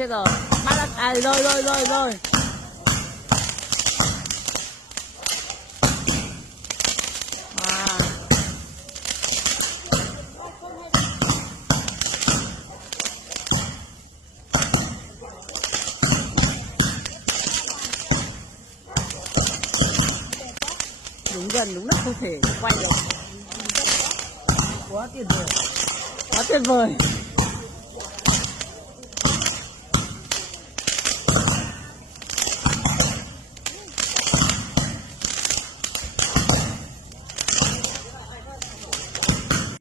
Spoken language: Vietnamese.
chết rồi. Bác đã... À rồi rồi rồi rồi. Wow. Đúng gần đúng là không thể quay được. Quá tuyệt vời. Quá tuyệt vời.